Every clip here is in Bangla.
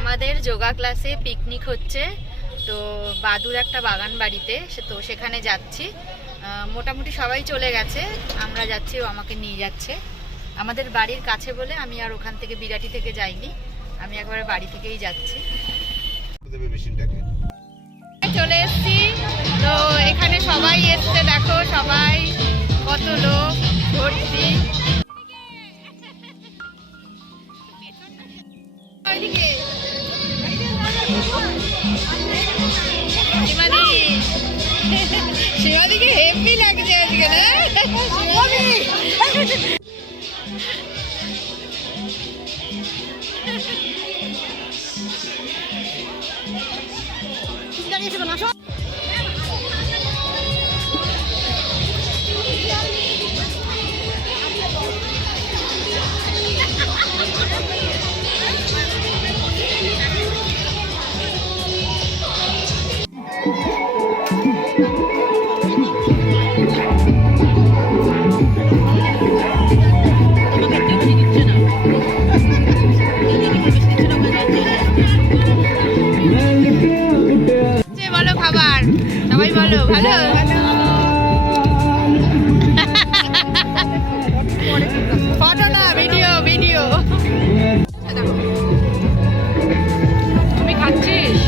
আমাদের যোগা ক্লাসে পিকনিক হচ্ছে, তো বাদুর একটা বাগান বাড়িতে, তো সেখানে যাচ্ছি। মোটামুটি সবাই চলে গেছে, আমরা যাচ্ছি, ও আমাকে নিয়ে যাচ্ছে। আমাদের বাড়ির কাছে বলে আমি আর ওখান থেকে বিরাটি থেকে যাইনি, আমি একবারে বাড়ি থেকেই যাচ্ছি। চলে এসছি, তো এখানে সবাই এসছে, দেখো সবাই কত লোক ভর্তি। শিবাদিকে হেভি লাগছে আজকে না? বলো খাবার, সবাই বলো ভালো। ফটো না ভিডিও, ভিডিও। তুমি খাচ্ছিস?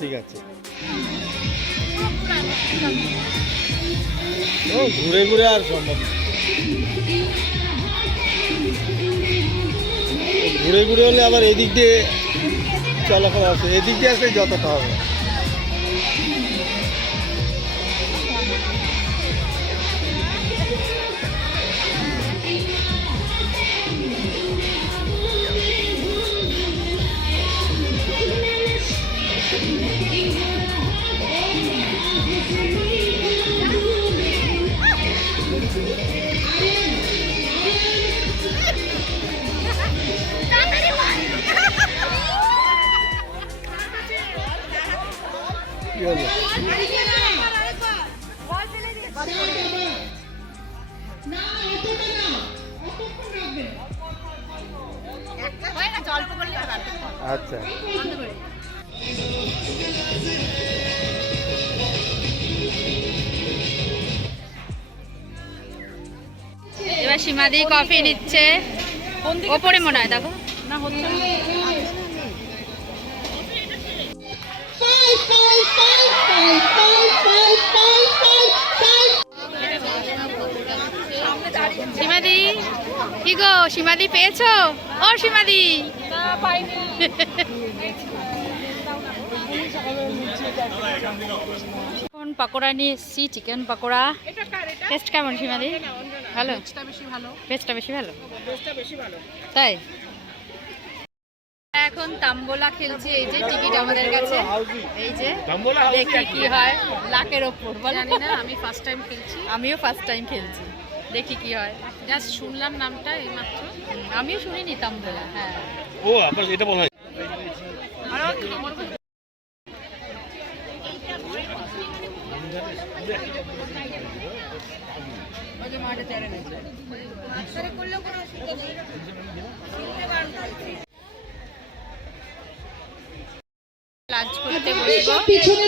ঠিক আছে, ও ঘুরে ঘুরে আর সম্ভব, ঘুরে ঘুরে হলে আবার এদিক দিয়ে চলাফেরা আছে, এদিক দিয়ে আসলে যতটা হবে। আচ্ছা, এবার সীমাদি কফি নিচ্ছে, ওপরে মনে হয়, দেখো না হচ্ছে। সীমাদি কি গো, সীমাদি পেয়েছো? ও সীমাদি এখন পকোড়া নিয়ে এসছি, চিকেন পকোড়া। টেস্ট কেমন সীমাদি? ভালো, ভেজটা বেশি ভালো, তাই। এখন তাম্বোলা খেলছি, এই যে টিকিট আমাদের কাছে, এই যে দেখি কি হয়। লাখের ওপর জানি না, আমি ফার্স্ট টাইম খেলছি। আমিও ফার্স্ট টাইম খেলছি, দেখি কি হয়। জাস্ট শুনলাম নামটা এইমাত্র, আমিও শুনিনি তাম্বোলা। হ্যাঁ, ও আপনার এটা বলা হয়। লাঞ্চ করতে বসবো,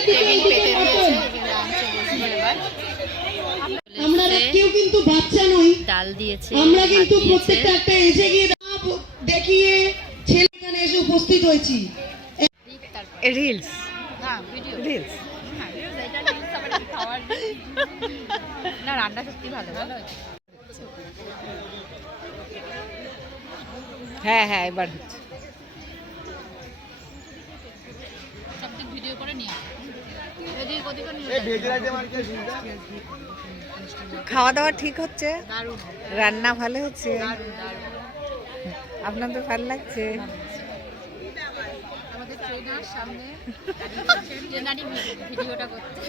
টেবিল পেতে দিয়েছে, লাঞ্চে বসবো এবার। আমরা কেউ কিন্তু বাচ্চা নই, ডাল দিয়েছে, আমরা কিন্তু প্রত্যেকটা একটা এজে গিয়ে দেখিয়ে ছেলে এখানে এসে উপস্থিত হয়েছি। রিলস, হ্যাঁ ভিডিও, রিলস, হ্যাঁ রিলস, এটা রিলস আবার খাওয়ার না। রান্না সত্যি ভালো, ভালো হয়েছে। হ্যাঁ হ্যাঁ, এবার হচ্ছে। সব ভিডিও করে নিয়ে খাওয়া দাওয়া ঠিক হচ্ছে, রান্না ভালো হচ্ছে, আপনাদের ভালো লাগছে? আমাদের ট্রেনার সামনে ট্রেনারই ভিডিওটা করতে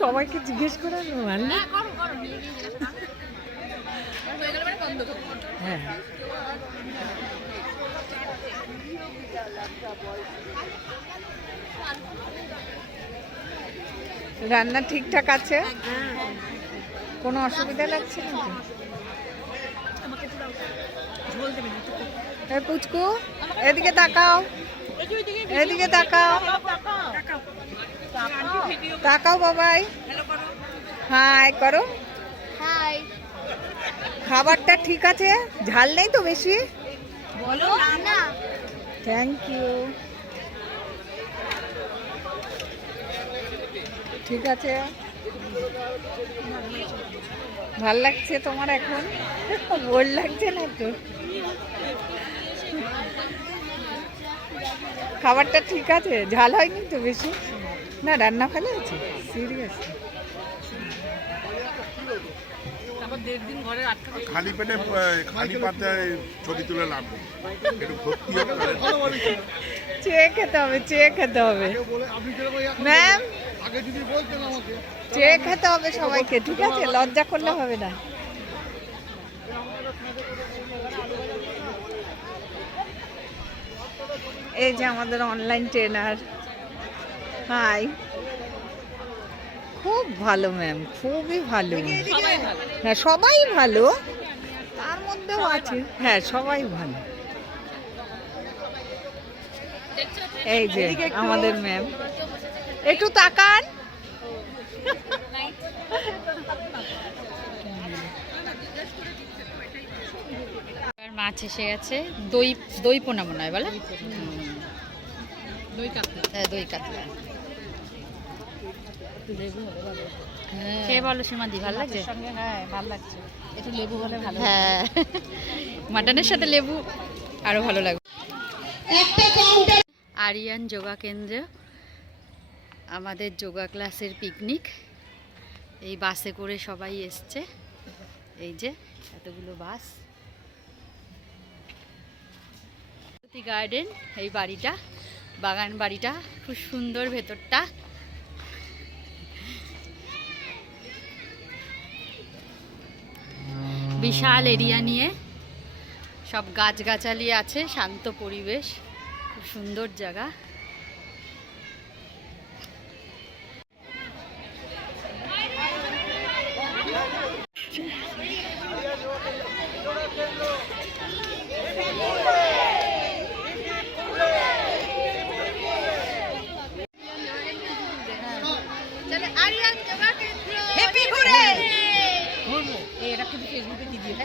সবাইকে জিজ্ঞেস করার ভালো না? করো করো নিয়ে গিয়ে হ্যাঁ, রান্না ঠিকঠাক আছে, কোনো অসুবিধা লাগছে না তো? এই পুচকু, এদিকে তাকাও, এদিকে তাকাও, তাকাও বাবাই, হাই করো। হাই খাবারটা ঠিক আছে? ঝাল নেই তো বেশি? বলো না থ্যাংক ইউ। ঠিক আছে, ভাল লাগছে তোমার এখন? বোর লাগছে না তো? খাবারটা ঠিক আছে? ঝাল হয়নি তো বেশি? না, রান্না ভালো আছে, সিরিয়াস? খালি পেটে খালি পাতায় ছবি তুলে লাভ নেই। একটু ভর্তি হবে। চেয়ে খেতে হবে, চেয়ে খেতে হবে ম্যাম, আগে যদি বলতেন আমাকে। চেয়ে খেতে হবে সবাইকে, ঠিক আছে? লজ্জা করলে হবে না। এই যে আমাদের অনলাইন ট্রেনার, হাই। খুব ভালো ম্যাম, খুবই ভালো। হ্যাঁ, সবাই ভালো, তার মধ্যেও আছে, হ্যাঁ সবাই ভালো। এই যে আমাদের ম্যাম, একটু তাকান। মাছ এসে গেছে, দই দই পোনা মনে হয় বলে, দই কাতলা। হ্যাঁ দই কাতলা খেয়ে বলো সীমাদি, ভালো লাগছে? হ্যাঁ ভালো লাগছে, একটু লেবু হলে ভালো। হ্যাঁ মাটনের সাথে লেবু আরো ভালো লাগবে। আরিয়ান যোগা কেন্দ্র, আমাদের যোগা ক্লাসের পিকনিক। এই বাসে করে সবাই এসছে, এই যে এতগুলো বাস। গার্ডেন, এই বাড়িটা বাগান বাড়িটা খুব সুন্দর, ভেতরটা বিশাল এরিয়া নিয়ে, সব গাছগাছালি আছে, শান্ত পরিবেশ, খুব সুন্দর জায়গা।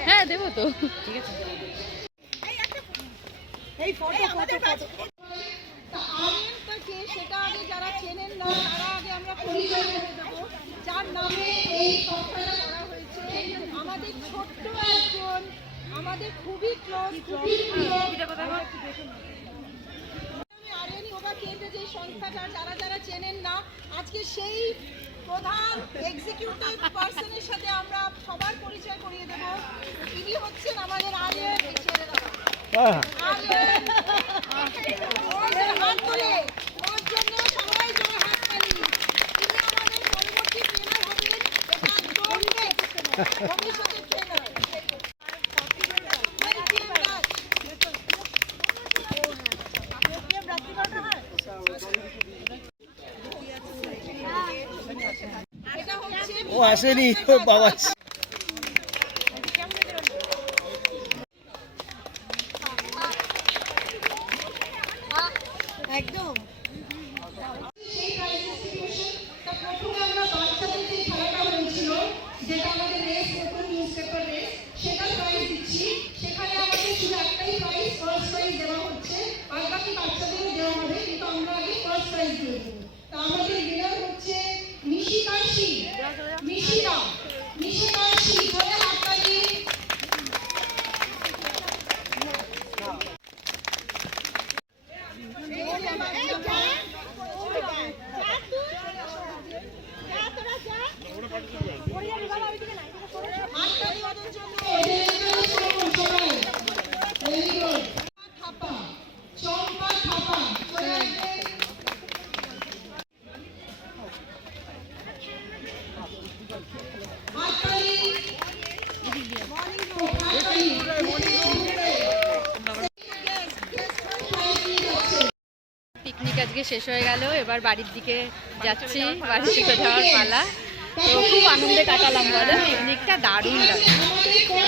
হ্যাঁ দেবো তো, ঠিক আছে। সেটা আগে যারা চেনেন না তারা আগে আমরা পরিচয় করে দেবো, যার নামে এই সংস্থাটা করা হয়েছে। আমাদের ছোট্ট একজন, আমাদের খুবই ক্লোজ, আরিয়ান যোগা কেন্দ্র যে সংস্থাটা, যারা যারা চেনেন না, আজকে সেই প্রধান এক্সিকিউটিভ পার্সনের সাথে আমরা সবার পরিচয় করিয়ে দেব। ইনি হচ্ছেন আমাদের আরিয়ান, ছেড়ে দেওয়া আরিয়ান। হাত তোলে, ওর জন্য সবাই জোরে হাত তালি। তিনি আমাদের পরবর্তী ট্রেনার হবেন, ভবিষ্যতের ট্রেনার। ও আসেনি, ও বাবা। একদম প্রথমে আমরা বাচ্চাদের যে খেলাটা হয়েছিল, যেটা আমাদের রেস নতুন নিউজ পেপার রেস, সেটা প্রাইজ দিচ্ছি। সেখানে আমাদের শুধু একটাই প্রাইজ, ফার্স্ট প্রাইজ দেওয়া হচ্ছে, আর বাকি বাচ্চাদেরও দেওয়া হবে, কিন্তু আমরা আগে ফার্স্ট প্রাইজ দিয়ে দেবো। তা আমাদের উইনার হচ্ছে নিশিতা সিং, নিশিতা পিকনিক আজকে শেষ হয়ে গেল, এবার বাড়ির দিকে যাচ্ছি, বাড়ির দিকে যাওয়ার পালা। তো খুব আনন্দে কাটালাম বলো, পিকনিকটা দারুণ লাগলো,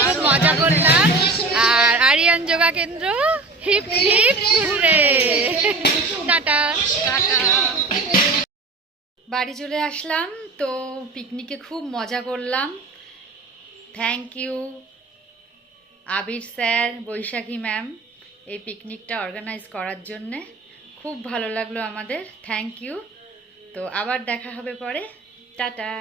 খুব মজা করলাম। আর Aryan Yoga Kendra hip hip hurray. Tata tata. বাড়ি চলে আসলাম, তো পিকনিকে খুব মজা করলাম। Thank you Abir sir, Baishakhi ma'am এই পিকনিকটা অর্গানাইজ করার জন্যে। খুব ভালো লাগলো আমাদের, থ্যাংক ইউ। তো আবার দেখা হবে পরে, টাটা।